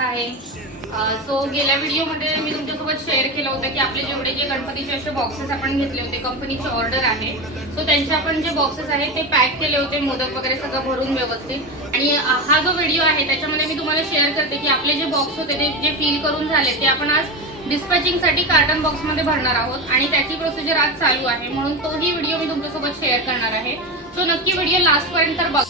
आहे। सो गेल्या व्हिडिओमध्ये मी तुमच्यासोबत शेअर केलं होतं की आपले जे गणपतीचे असे बॉक्सेस आपण घेतले होते, कंपनीची ऑर्डर आहे। सो त्यांचे आपण जे बॉक्सेस आहेत ते पॅक केले होते, मोदक वगैरे सगळं भरून व्यवस्थित। आणि हा जो व्हिडिओ आहे त्याच्यामध्ये मी तुम्हाला शेअर करते की आपले जे बॉक्स होते ते जे फिल करून झाले ते आपण आज डिस्पॅचिंगसाठी कार्टन बॉक्समध्ये भरणार आहोत आणि त्याची प्रोसिजर आज चालू आहे, म्हणून तोही व्हिडिओ मी तुमच्यासोबत शेअर करणार आहे। सो नक्की व्हिडिओ लास्ट पर्यंत बघा।